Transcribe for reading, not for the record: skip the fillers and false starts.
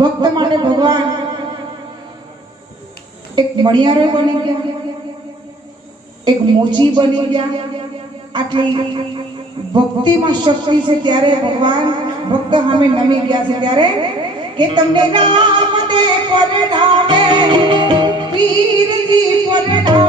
ભક્ત માટે ભગવાન એક મણિયારો બની ગયા, એક મોચી બની ગયા। આટલી ભક્તિમાં શક્તિ છે ત્યારે ભગવાન ભક્ત સામે નમી ગયા છે ત્યારે કે તમને રામ દે પરણાવે પીરજી પરણાવે।